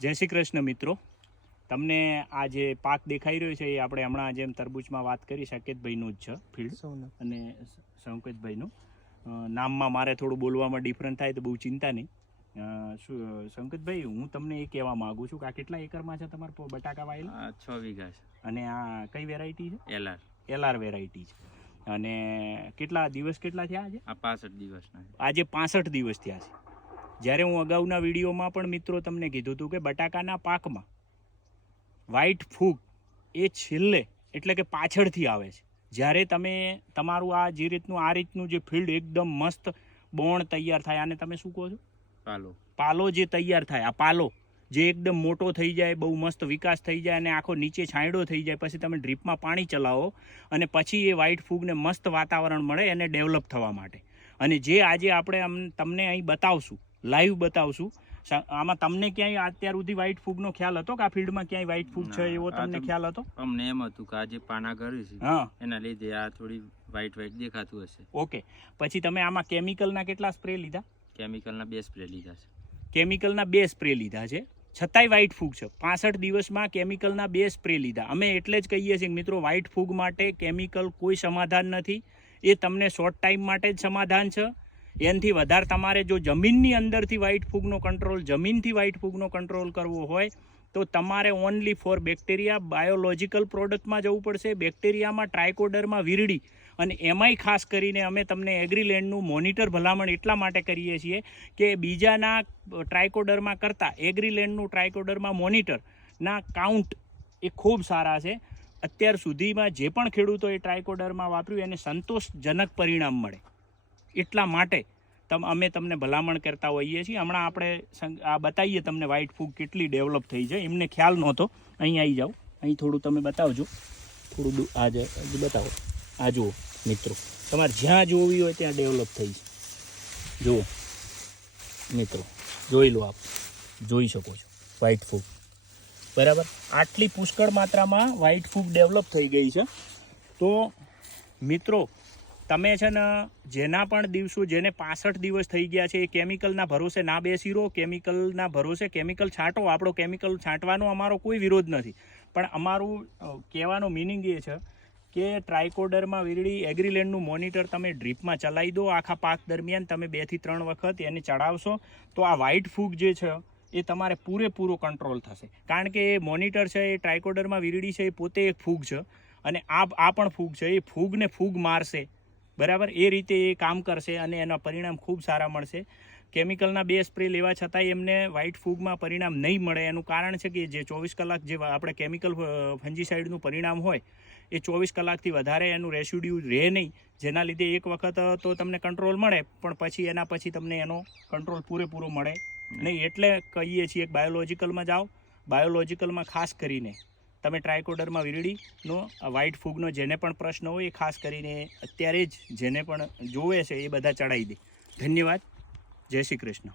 જય શ્રી કૃષ્ણ મિત્રો, તમને આ જે પાક દેખાઈ રહ્યો છે એ આપણે હમણાં જેમ તરબૂચમાં વાત કરી સાકેતભાઈનું જ છે ફિલ્ડ અને સંકેતભાઈનું. નામમાં મારે થોડું બોલવામાં ડિફરન્ટ થાય તો બહુ ચિંતા નહીં. સંકેતભાઈ, હું તમને એ કહેવા માગું છું કે આ કેટલા એકરમાં છે તમારે બટાકા વાયેલા? 6 વીઘા છે. અને આ કઈ વેરાયટી છે? LR વેરાયટી છે. અને કેટલા દિવસ કેટલા થયા આજે? આ 65 દિવસના. આજે 65 દિવસ થયા છે. જ્યારે હું અગાઉના વિડીયોમાં પણ મિત્રો તમને કીધું હતું કે બટાકાના પાકમાં વ્હાઇટ ફૂગ એ છેલ્લે એટલે કે પાછળથી આવે છે. જ્યારે તમે તમારું આ રીતનું જે ફિલ્ડ એકદમ મસ્ત બોણ તૈયાર થાય, આને તમે શું કહો છો? પાલો જે તૈયાર થાય, આ પાલો જે એકદમ મોટો થઈ જાય, બહુ મસ્ત વિકાસ થઈ જાય અને આખો નીચે છાંયડો થઈ જાય, પછી તમે ડ્રીપમાં પાણી ચલાવો અને પછી એ વ્હાઇટ ફૂગને મસ્ત વાતાવરણ મળે એને ડેવલપ થવા માટે. અને જે આજે આપણે તમને અહીં બતાવશું, લાઈવ બતાવશું. આમાં તમને ક્યાંય અત્યાર સુધી વ્હાઇટ ફૂગનો ખ્યાલ હતો કે આ ફિલ્ડમાં ક્યાંય વ્હાઇટ ફૂગ છે એવો તમને ખ્યાલ હતો? અમને એમ હતું કે આ જે પાના કર્યું છે એના લીધે આ થોડી વ્હાઇટ દેખાતું હશે. ઓકે, પછી તમે આમાં કેમિકલના કેટલા સ્પ્રે લીધા? કેમિકલના 2 સ્પ્રે લીધા છે. કેમિકલના 2 સ્પ્રે લીધા છે, છતાંય વ્હાઇટ ફૂગ છે. 65 દિવસમાં કેમિકલના 2 સ્પ્રે લીધા. અમે એટલે જ કહીએ છીએ મિત્રો, વ્હાઇટ ફૂગ માટે કેમિકલ કોઈ સમાધાન નથી. એ તમને શોર્ટ ટાઈમ માટે જ સમાધાન છે. એનાથી વધારે તમારે જો જમીનની અંદરથી વ્હાઇટ ફૂગનો કંટ્રોલ, જમીનથી વ્હાઇટ ફૂગનો કંટ્રોલ કરવો હોય તો તમારે ઓનલી ફોર બેક્ટેરિયા બાયોલોજિકલ પ્રોડક્ટમાં જવું પડશે. બેક્ટેરિયામાં ટ્રાયકોડરમાં વીરડી, અને એમાંય ખાસ કરીને અમે તમને એગ્રીલેન્ડનું મોનિટર ભલામણ એટલા માટે કરીએ છીએ કે બીજાના ટ્રાયકોડરમાં કરતાં એગ્રીલેન્ડનું ટ્રાયકોડરમાં મોનિટરના કાઉન્ટ એ ખૂબ સારા છે. અત્યાર સુધીમાં જે પણ ખેડૂતોએ ટ્રાયકોડરમાં વાપર્યું એને સંતોષજનક પરિણામ મળે, એટલા માટે અમે તમને ભલામણ કરતા હોઈએ છીએ. હમણાં આપણે આ બતાવીએ તમને વ્હાઇટ ફૂગ કેટલી ડેવલપ થઈ છે. એમને ખ્યાલ નહોતો. અહીં આવી જાઓ, અહીં થોડું તમે બતાવજો, થોડું આજે બતાવો. આ જુઓ મિત્રો, તમારે જ્યાં જોવી હોય ત્યાં ડેવલપ થઈ છે. જુઓ મિત્રો, જોઈ લો, આપ જોઈ શકો છો વ્હાઇટ ફૂગ. બરાબર, આટલી પુષ્કળ માત્રામાં વ્હાઇટ ફૂગ ડેવલપ થઈ ગઈ છે. તો મિત્રો, તમે છે ને જેના પણ દિવસો, જેને 65 દિવસ થઈ ગયા છે, એ કેમિકલના ભરોસે ના બેસી રહો. કેમિકલના ભરોસે કેમિકલ છાંટો. આપણો કેમિકલ છાંટવાનો અમારો કોઈ વિરોધ નથી, પણ અમારું કહેવાનો મિનિંગ એ છે કે ટ્રાયકોડરમાં વીરડી એગ્રીલેન્ડનું મોનિટર તમે ડ્રીપમાં ચલાવી દો. આખા પાક દરમિયાન તમે 2 થી 3 વખત એને ચડાવશો તો આ વ્હાઇટ ફૂગ જે છે એ તમારે પૂરેપૂરો કંટ્રોલ થશે. કારણ કે એ મોનિટર છે, એ ટ્રાયકોડરમાં વીરડી છે, એ પોતે એક ફૂગ છે અને આ પણ ફૂગ છે. એ ફૂગને ફૂગ મારશે, બરાબર, એ રીતે એ કામ કરશે અને એના પરિણામ ખૂબ સારા મળશે. કેમિકલના 2 સ્પ્રે લેવા છતાંય એમને વ્હાઇટ ફૂગમાં પરિણામ નહીં મળે. એનું કારણ છે કે જે 24 કલાક જે આપણે કેમિકલ ફંજીસાઇડનું પરિણામ હોય એ 24 કલાકથી વધારે એનું રેસિડ્યુ રહે નહીં, જેના લીધે એક વખત તો તમને કંટ્રોલ મળે પણ પછી એના પછી તમને એનો કંટ્રોલ પૂરેપૂરો મળે નહીં. એટલે કહીએ છીએ કે બાયોલોજિકલમાં જાઓ. બાયોલોજિકલમાં ખાસ કરીને તમે ટ્રાયકોડરમાં વીરડીનો વ્હાઇટ ફૂગનો જેને પણ પ્રશ્ન હોય એ ખાસ કરીને અત્યારે જ જેને પણ જોવે છે એ બધા ચડાવી દે. ધન્યવાદ. જય શ્રી કૃષ્ણ.